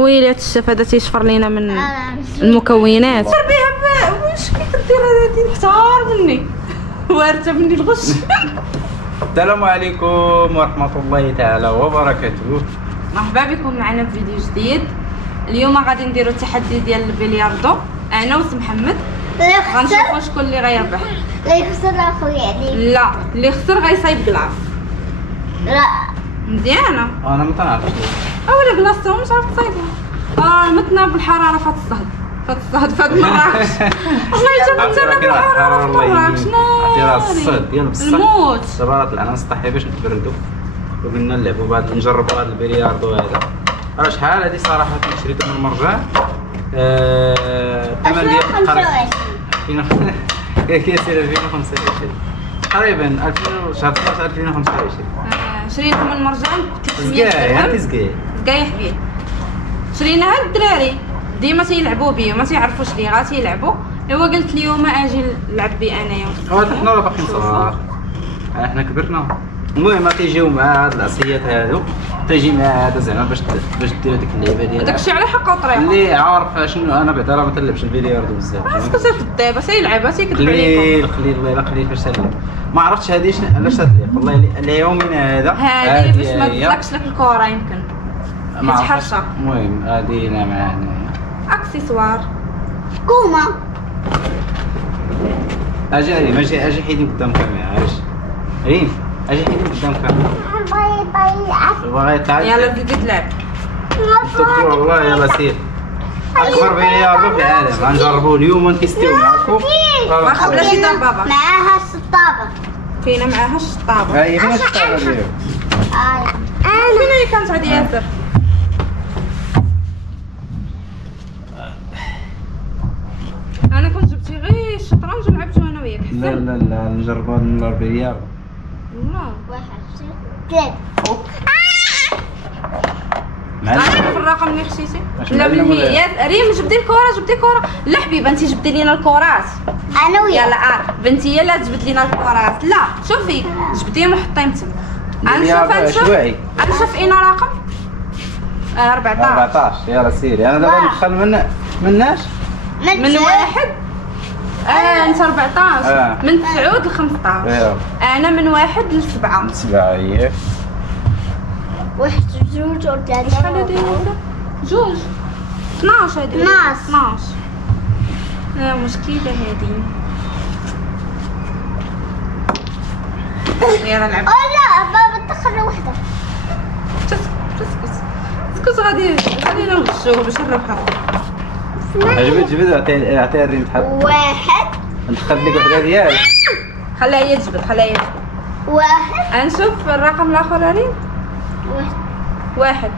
ويلي هاد الشاف هذا تيشفر لينا من المكونات. دير بها واش كي كدير هذا كثار مني وارته مني الغش. السلام عليكم ورحمة الله تعالى وبركاته. مرحبا بكم معنا في فيديو جديد. اليوم غادي نديرو التحدي ديال البلياردو انا وسي محمد. غنشوفو شكون اللي غيربح. اللي يخسر اخويا عليه. لا اللي يخسر غيصايب كلاص. لا مزيانه. انا ما تنعرفش اولا كلاصتهم مش عارف تصايبها. متنا بالحراره فات الصهد فات مراكش. والله جابت انا بالحراره في مراكش عطيها الصهد ديال بصح الموت. دابا راه طلعنا نسطحي باش نتبردو وقلنا نلعبوا بعض نجربوا هذا البلياردو هذا. راه شحال هذه صراحه شريته من مرجان. الثمن ديال تقريبا كيسير 2025 تقريبا 2000 شهر 12 2025. شريته من مرجان ب 300 درهم. زكايح بيه شريناها للدراري ديما تيلعبوا بيه وما تيعرفوش ليه غا تيلعبوا. ايوا قلت اليوم اجي نلعب بيه انايا. حنا راه باقيين صغار حنا كبرنا. المهم تيجيو مع هاد العصيات هادو تيجي مع هذا زعما باش دير هذيك اللعبه ديالها. داكشي على حق وطريقه اللي عارف شنو انا بعدا راه ما تلعبش البلياردو بزاف. خاصك تدابا تيلعبها تيكذب خليه عليكم. الله يلا خليه فاش تلعب. ما عرفتش هذه علاش تلعب والله اليومنا هذا. هذه باش ما تطلقش لك الكره يمكن تحرشها. المهم هذه انا معانا اكسسوار كوما. اجي حيدي قدام كاميرا. ريم اجي حيدي قدام كاميرا. باغي يطلع يلا بدي تلعب. دكتور والله يلا سير. اكبر بلياردو في العالم غنجربوه اليوم ونتيستيو معاكم. واخا بلاتي دار بابا معاها السطابه. كاينه معاها الشطابه. هاي فين الشطابه ديالو؟ فين اللي كانت عندي ياسر؟ انا كنت جبتي غير الشطرنج ولعبتو انا وياك. لا لا لا نجربوا البلياردو. لا واحد اثنين تعرفي في الرقم اللي خشيتي؟ واش لا من معلم هي ولا يا ريم جبدي الكره. لا حبيبه انت جبدي لينا الكرات. انا وياك. يلا بنتي يلا تجبد لينا الكرات. لا شوفي جبديهم وحطيهم تما. نشوف اين رقم 14. 14 يلا سيري. انا دابا ندخل مناش من واحد. انت 14 من 9 ل 15. انا من 1 ل 7. 7 اييه. واحد جوج وثلاثة. شحال هادي جوج 12 هادي 12. مشكلة هادي. يلا نلعب. لا بابا دخل وحده. اسكت غادي نغشو باش نربحو. جبد عطيها الريم تحط. واحد. ندخل لك وحده ديالك. خليها هي تجبد. واحد. نشوف الرقم الاخر ريم. واحد.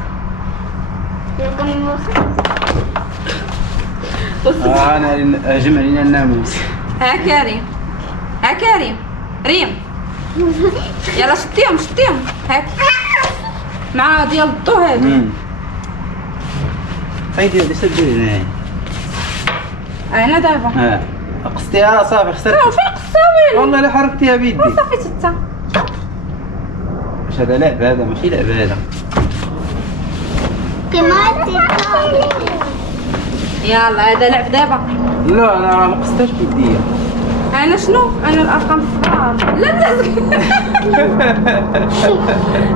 رقم واحد. انا جمع لينا الناموس. ها كريم ريم يلا شديهم هاك مع ديال الضو هادو. هايدي ديري هنايا. انا دابا قصتيها صافي خسرت. فين قصاوي والله لا حركتيها بيدي. صافي تتا. واش هذا لعب هذا ماشي لعب هذا. كما يلا هذا لعب دابا. لا انا ما قصتهاش بيديا. انا شنو الارقام الصغار. لا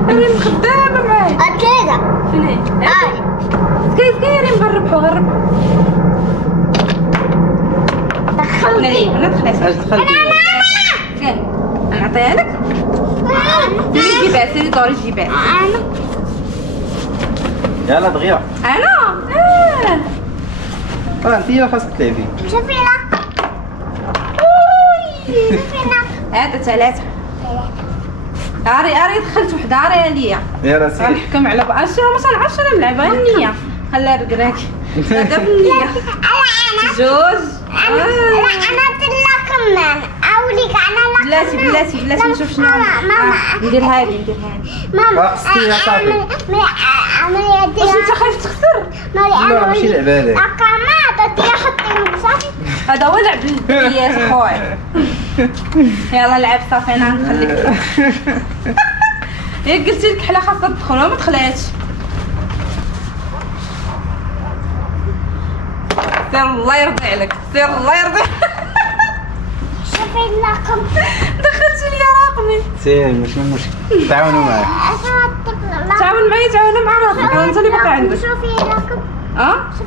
انا مخدامه معايا. ثلاثة. فين هي سكاي غنربحو. دخلتي. انا دخلت. اش دخلتي؟ انا نعطيها لك. سيري دوري جيبات. يلا دغيا. انا انت اللي خاصك تلعبي. شوفينا. هذا 3. اري دخلت وحده اري ليا. يلا سير. غنحكم على 10 مثلا 10 نلعبها النيه. خليها ركراكي. هذا بالنيه. انا. جوج. انا تلاكم اوليك انا. بلاتي نشوف شنو. ندير هذه. ماما. قصتيها صافي. واش انت خايف تخسر؟ لا ماشي لعب هذا. اقامات تيحطي صافي. هذا هو لعب البليات خويا. يلا لعب صافي انا نخليك. ياك قلتي لك حلا خاصها تدخل وما دخلاتش. سير الله يرضي عليك، سير الله يرضي. شوفي الرقم. دخلتي لي رقمي. سير ماشي مشكل، تعاونوا معايا. تعاون معايا تعاون مع راسك، انت اللي باقي عندك. شوفي الرقم.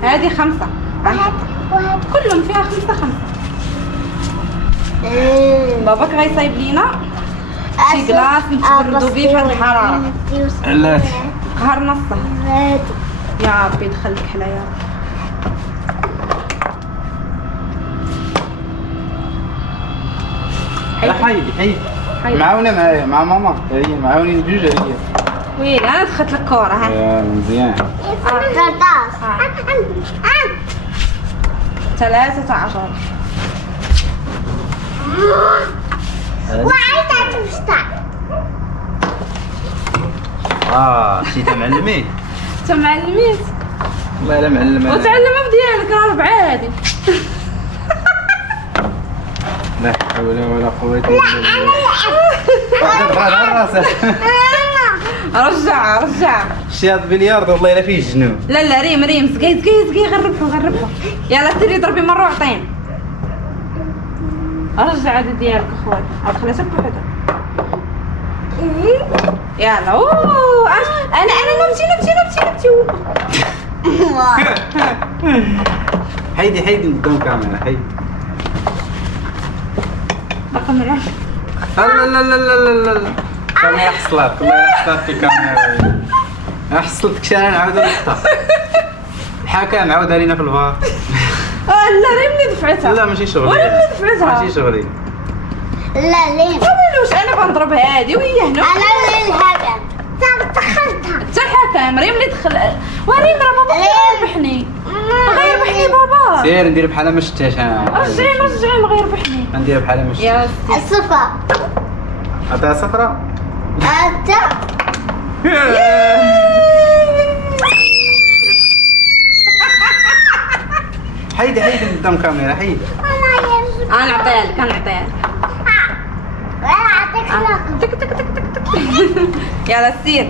هذه 5. وهاد كلهم فيها 5. باباك غيصايب لينا شي كلاص نتبردو بيه في هاد الحرارة. علاش؟ قهرنا الصهر. يا ربي دخلك حلا يا ربي. حيدي معاونة معايا مع ماما، هي معاونين بجوج هي. ويلي انا دخلت لك كورة ها. يا مزيان. 13. وعايزة تفتح. شي معلمين. انت معلميت والله الا معلمة. وتعلم بديالك راه بعادي. لا حول ولا قوة الا أنا بالله. رجع شي هاد بلياردو والله الا فيه جنون. لا ريم سقي غير ربحو. يلا سيري ضربي مرة وعطيني. رجع هذا ديالك اخويا، خليتك بوحدك. يلا انا نمشي. حيدي قدام الكاميرا حيدي. رقم 10. لا الكاميرا حصلت، والله حصلت في الكاميرا. حصلتك شي انا نعاود نحطها. الحكام عاود علينا في الفار. لا ريم اللي دفعتها. لا ماشي شغلي. وريم اللي دفعتها. ماشي شغلي. لا ليه؟ ما مالوش انا بنضرب هادي وهي هنا. أنا اللي الهبل. دخلتها. انت الحكام ريم اللي دخل. وريم راه بابا غيربحني. غيربحني بابا. سير ندير بحال ما شفتهاش انا. رجعي غيربحني. ندير بحال ما شفتهاش. يا سي. الصفر. عطيها صفرا. أنت. حيدي قدام الكاميرا حيدي. انا نعطيها لك وأنا أعطيك الرقم. تك. يلا سير.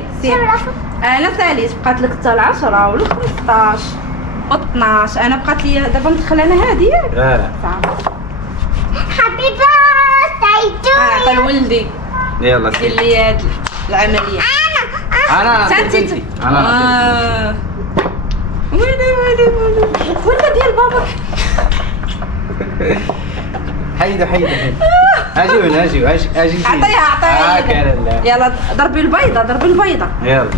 انا ثالث بقات لك حتى 10 ولا 15 و12. انا بقات لي دابا ندخل انا هادي ياك. صافي. Happy birthday to عطا لولدي يلا دير سير. لي هاد العمليه. انا انت بنتي. انا ويلي ولا ديال باباك. حيدي اجي عطيها يلا ضربي البيضه يلا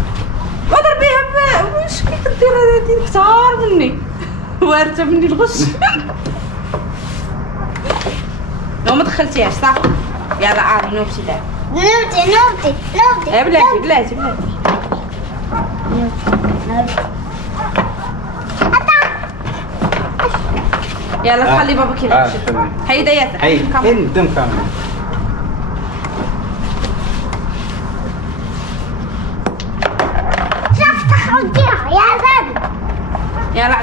وضربيها واش كدير هذا كثار مني. وارثه مني الغش. لو ما دخلتيهاش صافي. يلا عاري نوبتي دابا. نوبتي. يا بلاتي. يلا تخلي باباك يلعب. حيدي ياسر. حيدي قدام كاميرا. شوف تخرجيها يا زلمة. يلا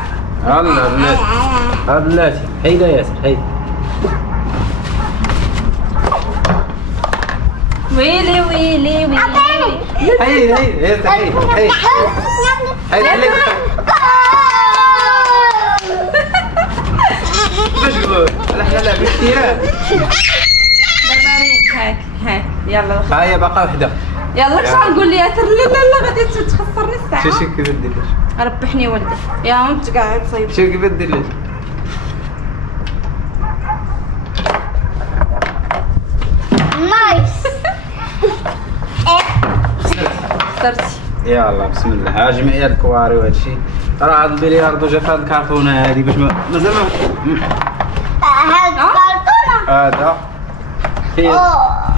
الله بلاتي. حيدي ياسر حيدي. ويلي حيدي باش نقول احنا لعبة كثيرة. هاك يلا هاهي باقا وحدة. يلا كش غنقول لي ياسر. لا غادي تخسرني الساعة. شوفي كيف دير ربحني ولدي يا انت قاعد تصيب. شوفي كيف دير نايس. خسرتي. يلا بسم الله. ها جمعية الكواري وهادشي. راه هاد البلياردو جا في هاد الكارطونة هادي باش مازال هاد كرتونة. هذا فيه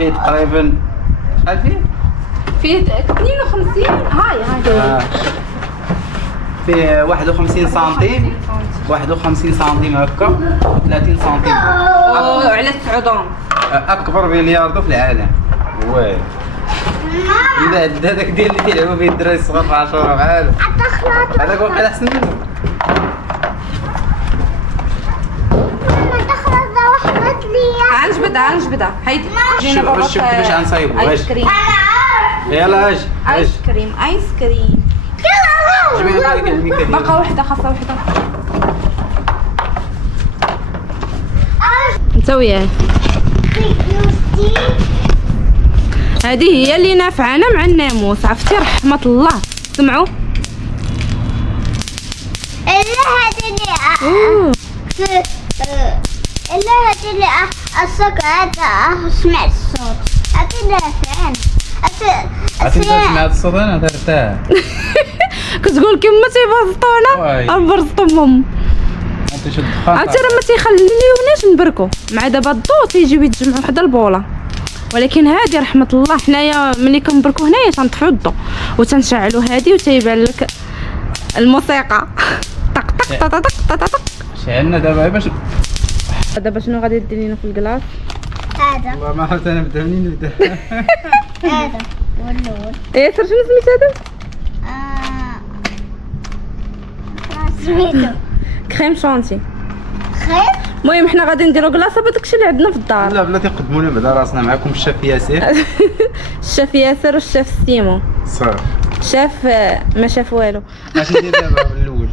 تقريبا شحال فيه؟ فيه 52. هاي فيه 51 سنتيم 51 سنتيم هكا 30 سنتيم. على 9 اكبر بلياردو في العالم. واه من بعد هذاك ديال اللي تيلعبوا به الدراري الصغار في عاشوراء بحالو. هذاك واقيلا احسن منه. وحدت لي. غنجبدها حيدي. جينا باباك. شوف كيفاش غنصايبو. ايس كريم. يلا اجي ايس كريم. جميع هذيك الميكانيك. باقا وحده خاصها وحده. انت وياه. هذه هي اللي نافعانا مع الناموس، عرفتي رحمة الله. سمعوا إلا هذه اللي السكر هذا سمعت الصوت هذه نافعين. عرفتي سمعت الصوت انا درتها. كتقول كيما تيبسطونا نبرزطهم. انت شد الدخان. عرفتي راه ما تيخليوناش نبركو مع دابا الضو تيجيو يتجمعوا حدا البوله، ولكن هذه رحمة الله حنايا ملي كنبركو هنايا تنطفيو الضو وتنشعلوا هذه وتيبان لك الموسيقى طق طق طق طق طق طق. شعلنا دابا باش دابا شنو غادي دير لينا في الكلاص؟ هذا والله ما عرفت انا نبدا منين نبدا. هذا والأول ياسر شنو سميت هذا؟ سميتو كريم شونتي. خير. المهم حنا غادي نديرو كلاصه بداكشي اللي عندنا في الدار. لا بلاتي قدمونا بعدا راسنا معكم الشاف ياسر. الشاف ياسر والشاف سيمون. صافي. شاف ما شاف والو. اش ندير دابا الاول؟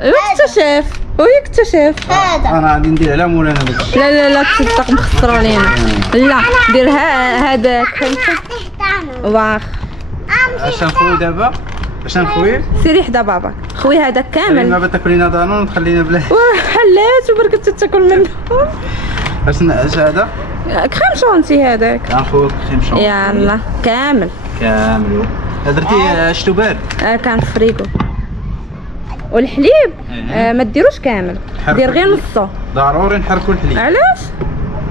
اكتشف هو يكتشف. هذا انا غادي ندير على مولانا داك. لا تصدق مخسروا علينا. لا دير هذاك واخ. اش نخوي دابا؟ اش نخوي؟ سيري حدا باباك خوي هذاك كامل. ما بتاكلينا دانون وتخلينا بلا. حلات وبركت تاكل منهم. اش هذا؟ كريم شونتي هذاك. كنخوي كريم شون. يلا كامل. كامل. درتي شتو بارد؟ كان في فريكو. والحليب ما ديروش كامل، دير غير نصو. ضروري نحركوا الحليب. علاش؟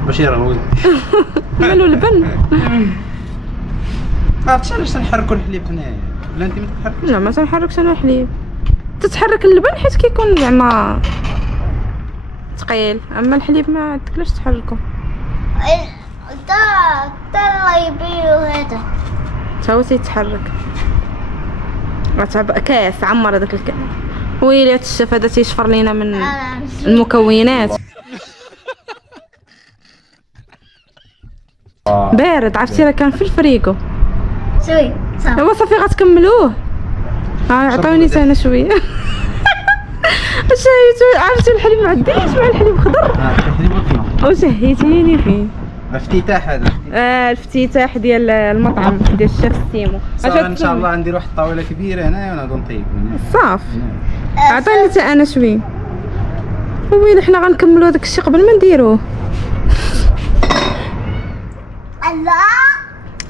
باش يرغوي. مالو لبن. عرفتي علاش تنحركوا الحليب حنايا؟ ولا انت ما تحركوش؟ لا ما تنحركش انا الحليب، تتحرك اللبن حيت كيكون زعما ثقيل، اما الحليب ما تقدرش تحركو. الله يبيو هذا تا هو تيتحرك. غتعب كاس عمر هذاك الكاس. ويلي هاد الشاف هذا تيشفر لينا من المكونات. بارد عرفتي راه كان في الفريكو. سوي صافي. هو صافي غتكملوه. عطوني حتى انا شويه. عرفتي الحليب ما عنديش مع الحليب خضر. الحليب وطنا. وشهيتيني فيه. افتتاح هذا. الافتتاح ديال المطعم ديال الشيف سيمو. ان شاء الله ندير واحد الطاوله كبيره هنايا ونعود نطيب. صافي عطيني حتى انا شويه. ويلي حنا غنكملوا هذاك الشيء قبل ما نديروه. الله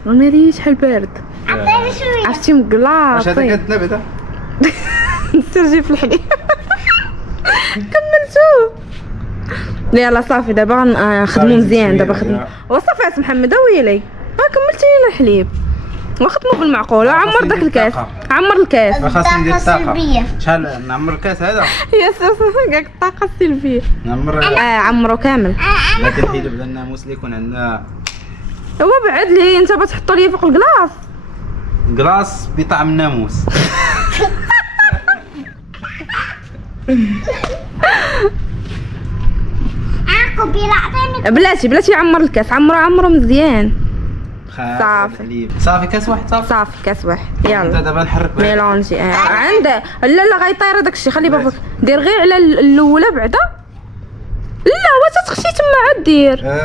الماء شحال بارد. عطيني شويه. عرفتي مقلاص. واش هذا كدنا بعدا؟ نسير جيب الحليب. كملتو. يلا صافي دابا غنخدمو مزيان. دابا خدمو وصافي عس محمد ويلي كملتي لينا الحليب وخدمو بالمعقول. عمر داك الكاس، عمر الكاس. خاصني ندير الطاقه سلبية. شحال نعمر الكاس هذا؟ يا ساسا كاع الطاقه السلبيه. نعمر عمرو كامل. لكن الحليب بدا الناموس اللي يكون عندنا هو بعد لي انت بتحطوا لي فوق الكلاص كلاص بطعم الناموس. قبيله عطيني بلاتي يعمر الكاس. عمرو مزيان. صافي صافي كاس واحد. صافي كاس واحد. انت يلا دابا نحرك ميلونجي. عنده لا غيطير داك الشيء. خلي باباك دير غير على الاولى بعدا. لا واش تخشي تما عاد دير.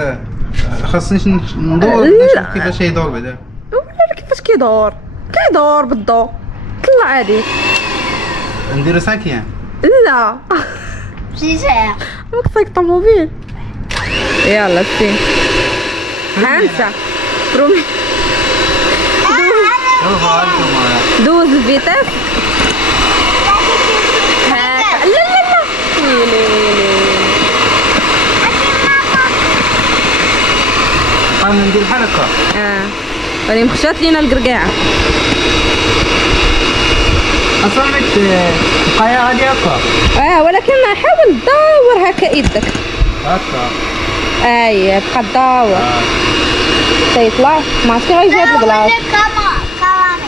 خاصني ندور نشوف كيفاش يدور بعدا. ولا كيفاش كيدور بالضو. طلع عادي. نديرو 5 ايام. لا شي ساعه. راك سايق طوموبيل. يلا سي ها انت رومي شوفوا انتم دوز الفيتاس. لا ويلي خلينا ندير الحركه. راني مخشات لينا القرقاعه. اصلا بقايا غادي هكا. ولكن حاول تدور هكا يدك هكا. بقى تدور تيطلع. ما عرفتي غيجي هاد الكلاص.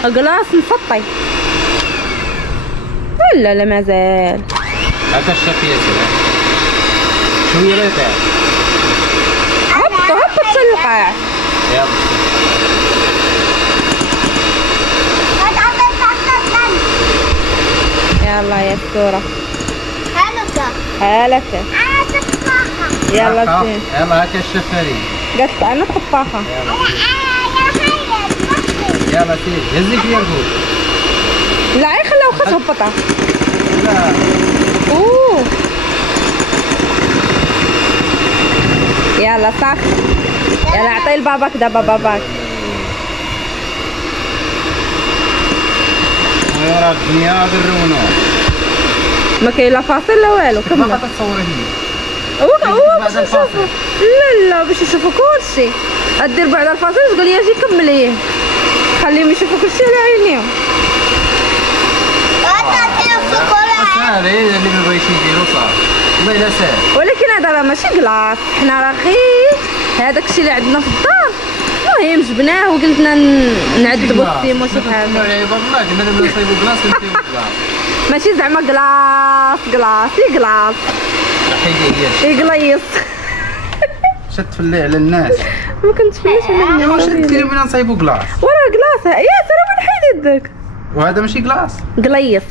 الكلاص مسطي. لا مازال. هكا الشافيه سير شويه لا تاع. هبط حتى القاع. يلا يا السورة. هلكة. تفاحة. يلا سير. يلا هاك الشفارين. قالت انا طباخه. يلا سير هزي فيا الفوق. لا خليها واخا تهبطها. لا اوه يلا صافي. يلا عطي لباباك دابا باباك. راه الدنيا غادي نرونو. ما كاين لا فاصل لا والو كما كمل. غتصوري هي. هو باش يشوفوا. لا باش يشوفوا كلشي. دير بعد الفاصل تقول لي اجي كمليه. خليهم يشوفوا كلشي على عينيهم. ساهل اللي ما بغيتش يديرو صافي. والله الا ساهل. ولكن هذا راه ماشي كلاص، حنا راه غير هذاك الشيء اللي عندنا في الدار. المهم جبناه وقلتنا نعذبوا السيم وشي بحال هكا. عيب الله قلنا لهم نصايبوا كلاص نصايبوا كلاص. ماشي زعما كلاص كلاص حيدي يقليص. شتفلي على الناس. ما كنتفليش على واش ديري بنا نصايبوا كلاص؟ وراه كلاص يا ترى من حيد يدك. وهذا ماشي كلاص.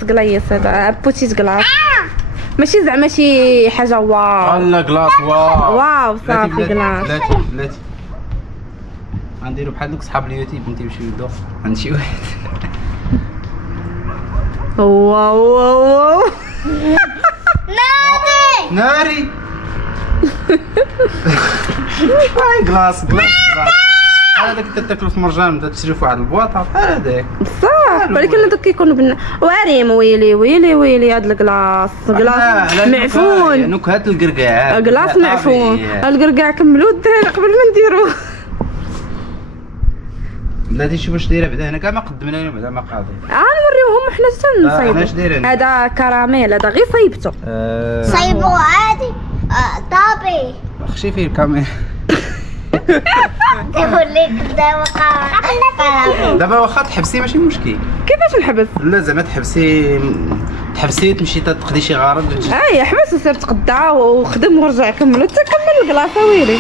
قليص هذا بوتيت كلاص. ماشي زعما شي حاجه واو. الله كلاص واو صافي كلاص. بلاتي غنديرو بحال دوك صحاب اليوتيوب نمشيو ندوخ عند شي واحد. واو ناري هاي كلاص هذاك تاكلو في مرجان تشري في واحد البواطه بحال هذاك بصح. ولكن هذوك كيكونوا واريم. ويلي هاد الكلاص معفون. نكهات القرقاع كلاص معفون. القرقاع كملوا الدهن قبل ما نديروه. بلاتي شوف واش دايره بعدا هنا كاع ما قدمنا لهم بعدا ما قاضي. نوريوهم حنا حتى علاش نصايبو. دايرين هذا كراميل هذا غير صايبته. صايبو عادي. طابي خشي فيه الكاميرا. تقول لك دابا واخا تحبسي ماشي مشكل. كيفاش نحبس؟ لا زعما تحبسي تمشي تقضي شي غرض. حبس وسير تقطع وخدم ورجع كمل وانت كمل الكلاصه ويلي.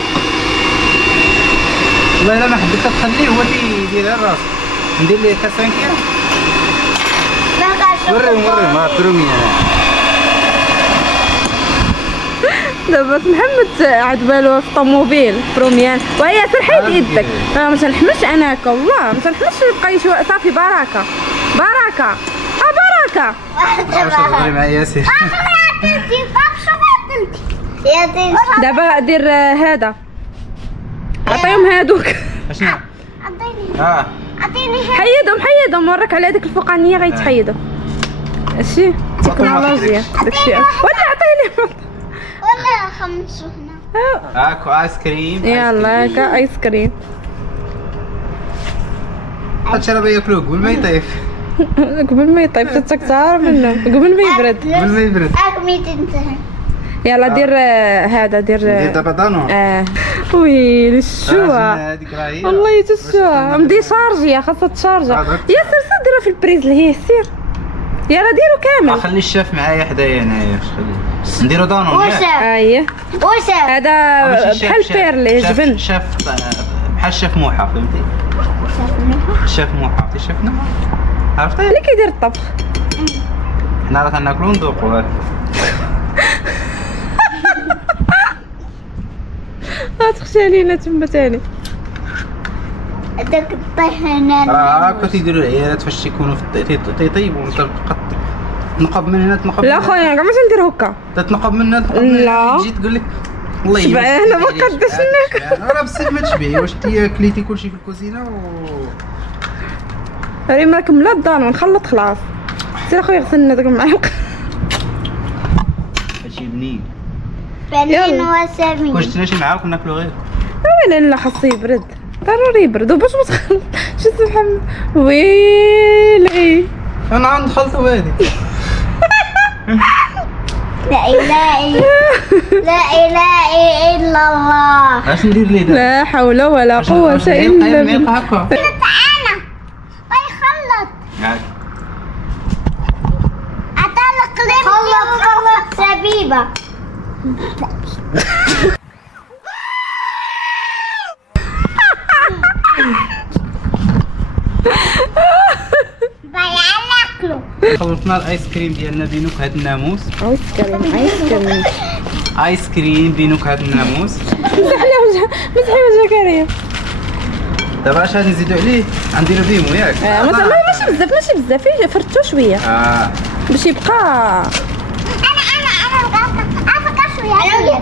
والله الا ما حبيت تخليه هو اللي يدير راسو. ندير ليه كاسانكيا. وريهم ما ترومي انا. دابا محمد عاد بالو في الطوموبيل بروميان وهي سير حيد يدك. ما تنحملش انا هكا والله ما تنحملش يبقى يشوى صافي بركه. بركه. تهضري مع ياسر. دابا دير هذا. عطيهم هادوك. اشنو؟ عطيني حيدهم ورك على هذيك الفوقانيه غيتحيدوا. ماشي تكنولوجيا داكشي. ولا عطيني ولا خمسة هنا. هاكو ايس كريم. يلا هكا ايس كريم. حط شربيه ياكلوه قبل ما يطيب. قبل ما يطيب تتك تعرف منه قبل ما يبرد. قبل ما يبرد. أكمل تنتهي. يلا دير هذا دير دابا دانون. ويلي الشوا هذيك راهي والله الشوا مدي شارجيه خاصها تشارجا. يا سير ديرها في البريز اللي هي سير. يلا ديرو كامل. خلي الشاف معايا حدايا هنايا خلي نديرو دانون. اييه وش هذا بحال بيرلي جبن. شاف بحال شاف موحه فهمتي. شاف موحه عرفتي شاف موحه عرفتي اللي كيدير الطبخ. حنا راه كناكلو وندوقو. تخشى علينا تما تاني. داك الطحينة راه هاكا تيديروا العيالات فاش تيكونوا في تيطيبوا تبقى تنقب من هنا تنقب لا خويا كاع ماشي ندير هكا. تتنقب من هنا تنقب لا. تجي تقول لك والله شبعانه ما قداش ناكل. راه بصح ما تشبعي واش انت كليتي كلشي في الكوزينه راه ما كملات الدار نخلط خلاص. سير اخويا غسلنا داك المعلقه. هادشي بنين. بنين وسمين. واش درنا شي معاك ناكلو غير. لا خاصو يبرد ضروري يبرد وباش ما تخلط. شو سبحان ويلي انا عند خلطو هادي. لا إله إلا الله. اش ندير ليه لا حول ولا قوة إلا بالله. هكا تعالى ويخلط. عطالك لب خلط زبيبة. بيعلقلو. خلطنا الايس كريم ديالنا بنكهه الناموس. ايس كريم ايس كريم بنكهه الناموس. مسحي زكريا. دابا اش غادي نزيدو عليه؟ غنديرو فيهم ياك؟ ماشي بزاف فيه فرتو شويه باش يبقى. انا افكر شويه.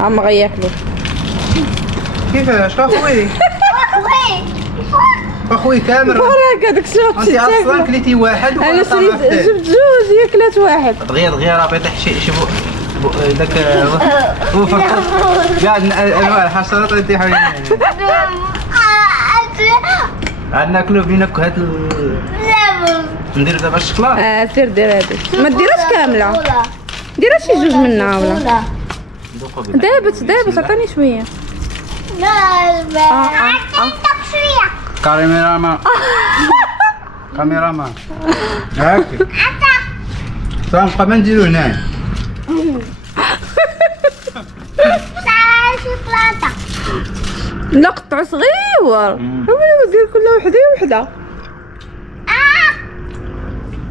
عم غياكلو كيفاش اخوي كامل وراك هذاك الشيء انت اصلا كليتي واحد انا جبت جوج هي كلات واحد. دغيا راه بيطيح شي داك هو فرق كاع انواع الحشرات اللي يطيحوا لنا. غناكلو بنكهه نديرو دابا الشكلاط. سير دير هادي ما ديرهاش كامله، ديرها شي جوج منها ولا دابت عطيني شويه. كاميرامان هاكي صافي ما نديرو هنا. شوكولاته لا قطع صغيور دير كل وحده.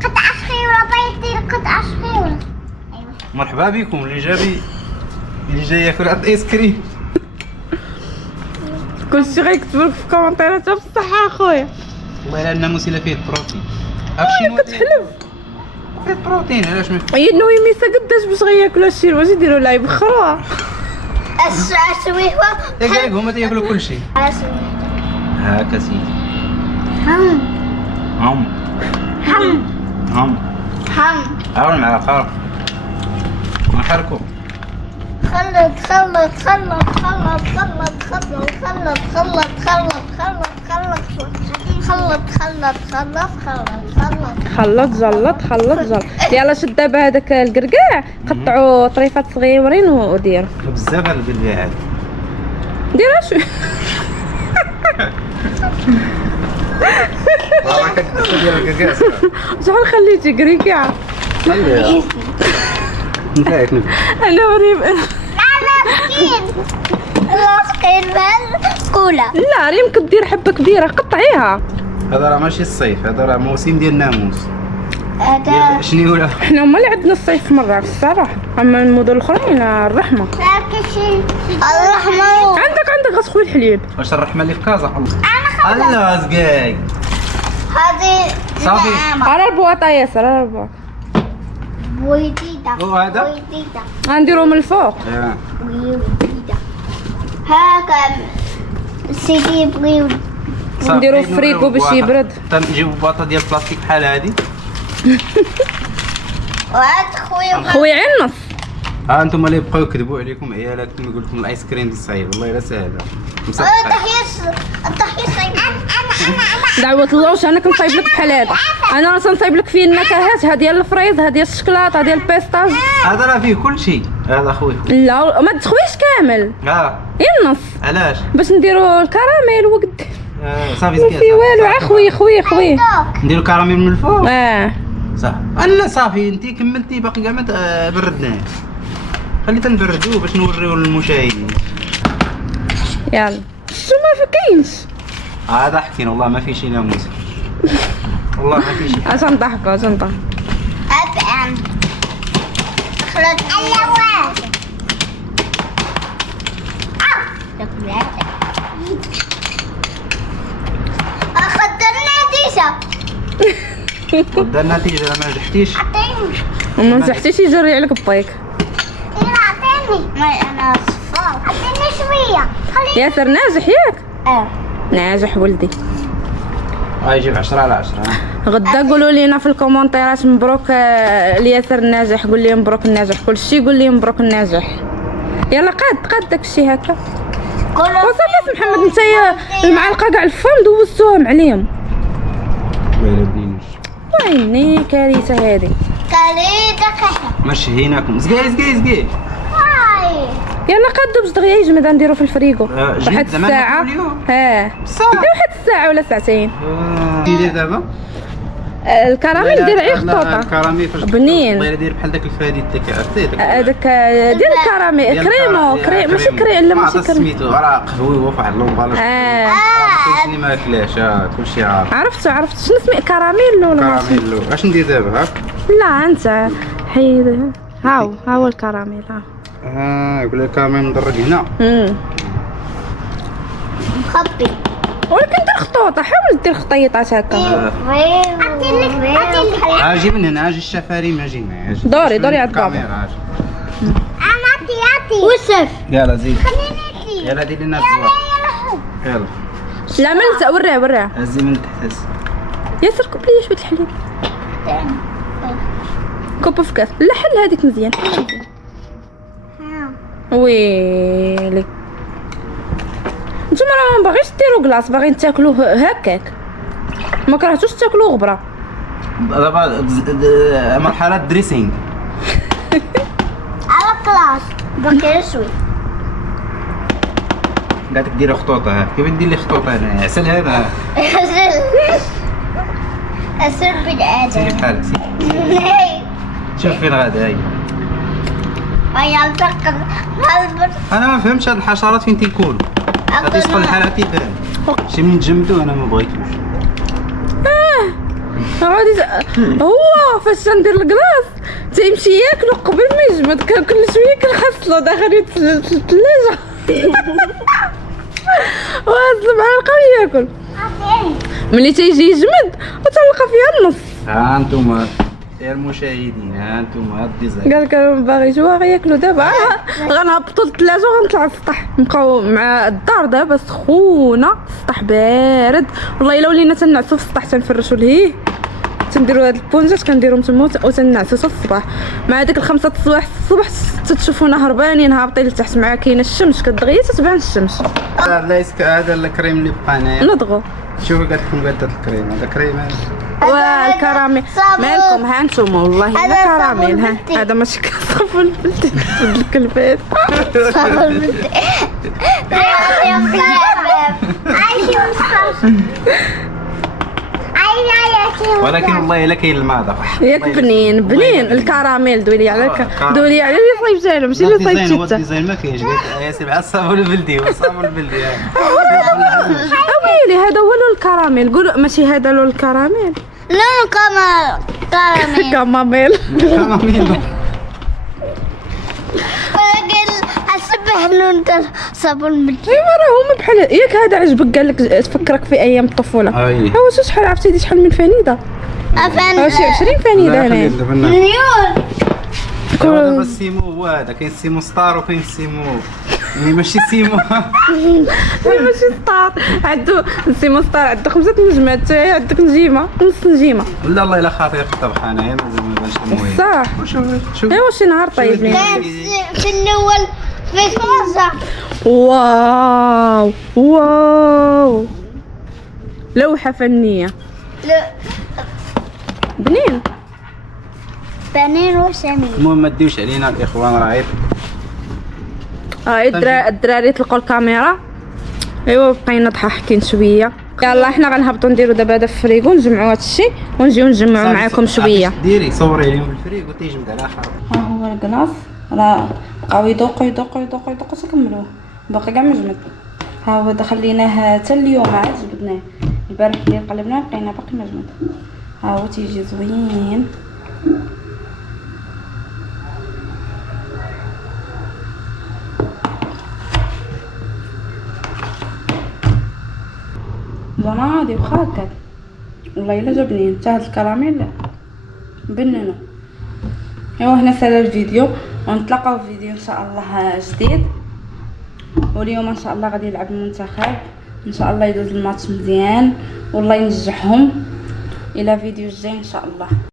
قطعه صغيره بغيت دير قطعه صغيره. مرحبا بكم اللي جاي ياكل ايس كريم. كلشي غيكتب لك في الكومنتيرات بالصحه اخويا. والله الا الناموس الا فيه البروتين. عرفتي كتحلف فيه البروتين علاش ما هي النويميسه قداش باش غياكلوا هادشي واش يديروا لها يبخروها. السويهوه ياك هما تياكلوا كلشي. هاكا سيدي. هم عاون معاك نحركو. خلط. يلا شد دابا هذاك الكركاع قطعوا طريفات صغيورين وديروا بزاف هاد الكركاع هذا. ديرها شويه. راه كدير الكركاع. شحال خليتي كركاع؟ خليها. نفايك انا مريم. لا ريم كدير حبه كبيره قطعيها. هذا راه ماشي الصيف، هذا راه موسم ديال الناموس. شنو ولا حنا هما اللي عندنا الصيف مرة الصراحه، اما المدن الاخرين الرحمه. عندك غتخوي الحليب. واش الرحمه اللي في كازا؟ الله زكاي هذه صافي. على البواطه ياسر على البواطه. بويديدا وهذا غنديرو من الفوق. بويديدا هاكا سيدي بغيو نديرو في فريكو باش يبرد. نجيبو باطه ديال البلاستيك بحال هادي. وهاد خويا خويا عين النص. ها انتم اللي بقاو يكذبوا عليكم عيالاتكم يقول لكم الايس كريم صعيب، والله الا ساهله. دعوة الله واش انا كنصايب لك بحال هذا. انا راه تنصايب لك فيه النكهات، ها ديال الفريز، ها ديال الشكلاط، ها ديال البيستاج. هذا راه فيه كلشي. هذا خويا لا ما تخويش كامل. غير النص. علاش؟ باش نديرو الكراميل وقد. صافي ما في والو. عا خويا نديرو كراميل من الفوق. صافي. لا صافي انت كملتي باقي كاع ما بردناه. خلي تنبردوه باش نوريو للمشاهدين. يلا شو ما كاينش. هذا حكينا والله ما في شي ناموس. والله ما في شي. اش نضحكوا أبعم خلط اللوان أخذت النتيجة. خد النتيجة ما نجحتيش. وما نجحتيش يجري عليك بايك. أعطيني ما أنا صفار. أعطيني شوية. ياسر ناجح ياك؟ ناجح ولدي. يجيب 10 على 10. غدا قولوا لينا في الكومنتيرات مبروك لياسر الناجح. قول لي مبروك الناجح. كلشي يقول لي مبروك الناجح. يلا قاد داكشي هكا. وصافي محمد انت المعلقه كاع الفم دوزتوهم عليهم. ويني كارثه هذه. ماشي هيناكم زكاي. يلا قادو باش دغيا يجمد نديرو في الفريكو. واحد الساعه. واحد الساعه ولا ساعتين. ندير دابا الكراميل دير غير خطوطه. الكراميل فاش بنين. بغيتي دير بحال داك الفادي ديك عرفتي هذاك ديال الكراميل كريمو ماشي كريم لا ماشي كريم. سميتو راه قهوي هو فواحد لومبالاج. كاينش اللي ما اكلاش كلشي عارف. عرفت شنو اسمه كراميل ولا ما كراميلو اش ندير دابا ها؟ لا انت حيد ها هو الكراميل يقول لك كراميل مدرج هنا. خبي ولكن دير خطوطه، حاول دير خطيطات هكا. اجي من هنا، اجي الشفاريم، اجي معايا. دوري عند بابا. عطي وسف. يلا زيد. خليني يلا دير لنا الزواق. يلا لا من وريها هزي من تحت هز. ياسر كوب لي شويه الحليب، كوب في كاس. لا حل هذيك مزيان. ويلي نتوما راه ما باغيش ديروا كلاص، باغيين تاكلوه هكاك، ما كرهتوش تاكلوه غبره. دابا مرحله دريسينغ على كلاس باقي شوي. قاعدك دير خطوطه. كيف ندير لي خطوطه هنا؟ عسل هذا. أسر بالآدم. سيري بحالك شوف فين غادا هاي. هيا التقط هالبر. انا ما فهمتش هاد الحشرات فين تيكونوا. غادي يدخل الحالة تيبان. شي من تجمدو انا ما بغيتوش. هو فاش تندير الكلاص تيمشي ياكلو قبل ما يجمد، كان كل شويه كنحصلو داخل الثلاجه. واصل بحال القوي ياكل. ملي تيجي يجمد وتلقى فيها النص. ها انتم يا المشاهدين، ها انتم هاد الديزاين. قال لك ما باغيش، هو غياكلو دابا. غنهبطو للثلاجه وغنطلعو للسطح، نبقاو مع الدار دابا سخونه، السطح بارد. والله الا ولينا تنعسو في السطح، تنفرشو لهيه، تنديرو هاد البونجات كنديروهم تما وتنعسو حتى الصباح. مع ديك الخمسة الصبح تتشوفونا هربانين هابطين لتحت، مع كاينه الشمس كتغيا تتبان الشمس. لا يسك هذا الكريم اللي بقى هنايا. نضغو شوفي قالت لكم قالت الكريم، هذا كريم والكراميل مالكم. ها نتوما والله لا كراميل. ها هذا ماشي صابون البلدي الكلبات. صابون البلدي. ولكن والله الا كاين الماء ياك بنين الكراميل. دولي عليك اللي صايبتها له، ماشي اللي صايبتي انت. الديزاين ما كاينش. ياسر بحال الصابون البلدي، والصابون البلدي ويلي هذا هو لون الكراميل. قولوا ماشي هذا لون الكراميل. لون كراميل. كراميل. ولكن أشبه لون صابون البلدي. ايوا راه هما بحال ياك. هذا عجبك قال لك تفكرك في ايام الطفوله. اي هو شحال عرفتي شحال من فنيده؟ شي 20 فنيده هنايا. مليون. دابا السيمو هو هذا. كاين السيمو ستار وكاين السيمو اللي ماشي سيمو. ماشي ستار. عندو السيمو ستار عنده 5 نجمات، عندك نجيمه نص نجيمه. لا الله الا خاطر في الطبخ انايا مازال ما بانش المهم. صح. شوف ايوا شي نهار طيبين. كان في الأول في فرنسا. واو لوحه فنيه. لا بنين وسمين. المهم ما تديوش علينا الاخوان، راه الدراري طلقوا الكاميرا. ايوا بقينا ضحكين شويه. يلا حنا غنهبطوا نديروا دابا هذا في الفريغو، نجمعوا هذا الشيء ونجيو نجمعوا معاكم شويه. ديري صوري لهم الفريغو تيجمد على اخر. ها هو الكلاص راه بقاو يذوقوا تكملوه، باقي كاع ما جمد. ها هو خليناه حتى اليوم عاد جبدناه. البارح اللي قلبناه بقينا باقي ما جمد. ها هو تيجي زوين. بنادي وخاكر والله الا جبنين. حتى هاد الكراميل بننو. ايوا هنا سالا الفيديو، ونتلاقاو في فيديو ان شاء الله جديد. واليوم ان شاء الله غادي يلعب المنتخب، ان شاء الله يدوز الماتش مزيان والله ينجحهم. الى فيديو الجاي ان شاء الله.